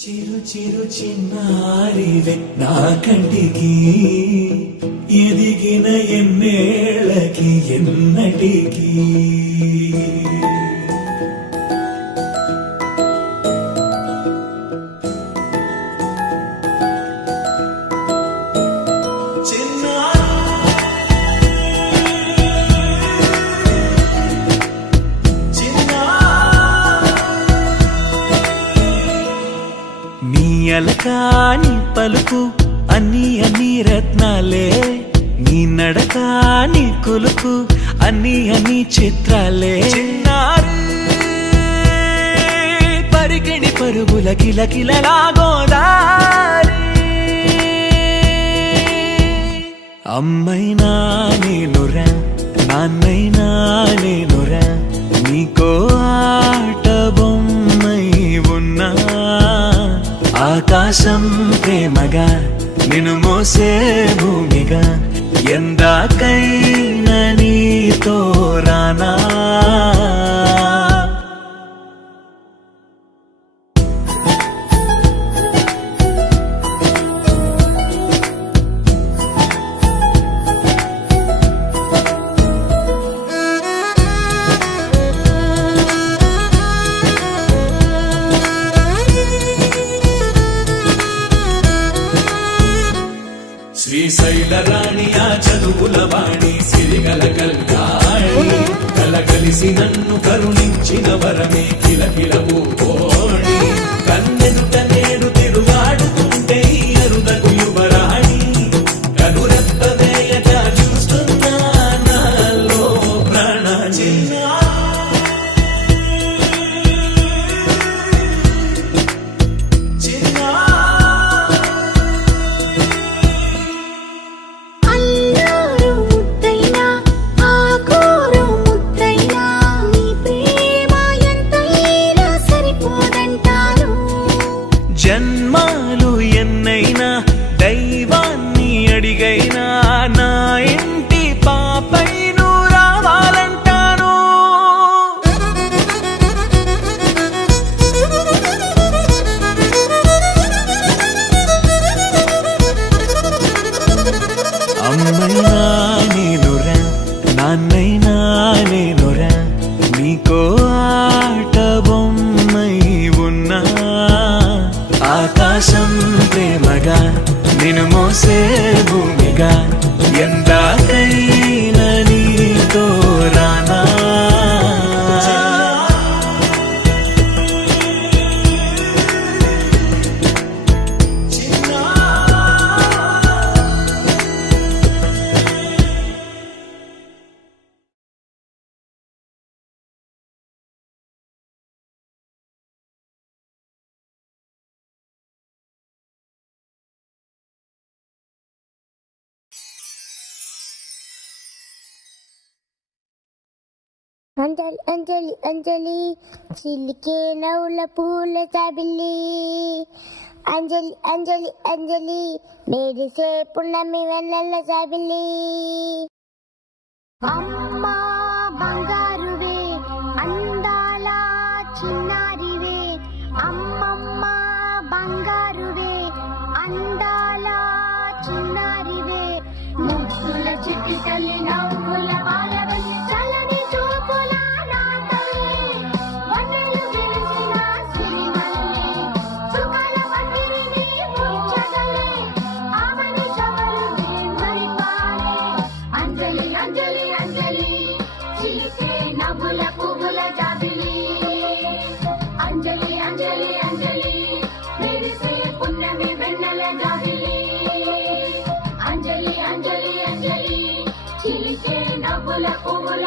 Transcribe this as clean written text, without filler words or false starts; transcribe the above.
చిరు చిరు చిన్నారివే నా కంటికి ఎదిగిన ఎన్నేళ్ళకి ఎన్నటికి అలకాని పలుకు అన్ని అన్ని రత్నాలే నీ నడక నీ కులుకు అన్ని అన్ని చిత్రాలే చిన్నారు పరికిణి పరుగుల కిలకిలలా గోదారి అమ్మైనా నేనురా నాన్నైనా నేనురా నీకో ఆట బొమ్మై ఉన్నా ఆకాశం ప్రేమగా నిన్ను మోసే భూమిగా ఎందాకైనా నీతో రానా శ్రీశైల రాణి ఆ చదువుల వాణి సిరిగల కల్యాణి కలగలిసి నన్ను కరుణించిన వరమే కిలకిలవు కోణి కన్నెదుట నేడు తిరుగాడుతుంటే అరుదకు యువరాణి కనురెప్ప వేయట చూస్తున్నా నాలో ప్రాణ జన్మాలు ఎన్నైనా దైవాన్ని అడిగైనా నా ఇంటి పాపై నువ్వు రావాలంటాను అమ్మైనా నేనురా నాన్నైనా నేనురా నీకో ఆట బొమ్మై ఉన్నా ఆకాశం ప్రేమగా నిన్ను మోసే భూమిగా ఎందాకైనా నీతో రానా అంజలి అంజలి అంజలి చిలికే నవ్వుల పూల జాబిల్లి అంజలి అంజలి అంజలి మెరిసే పున్నమి వెన్నెల జాబిల్లి అమ్మా బంగారువే అందాల చిన్నారివే అమ్మమ్మ బంగారువే అందాల చిన్నారివే ముద్దుల చిట్టి తల్లి నవ్వుల బాలవల్లి చల్లని చూపుల నా తల్లి వన్నెలు విరిసిన సిరిమల్లి సుఖాల పందిరిని ముచ్చగలే ఆమని చవలునే మరిపాలే అంజలి అంజలి అంజలి చిలికే నవ్వుల పువ్వుల జాబిలి అంజలి అంజలి అంజలి మెరిసే పున్నమి వెన్నెల జాబిలి అంజలి అంజలి అంజలి చిలికే నవ్వుల పువ్వుల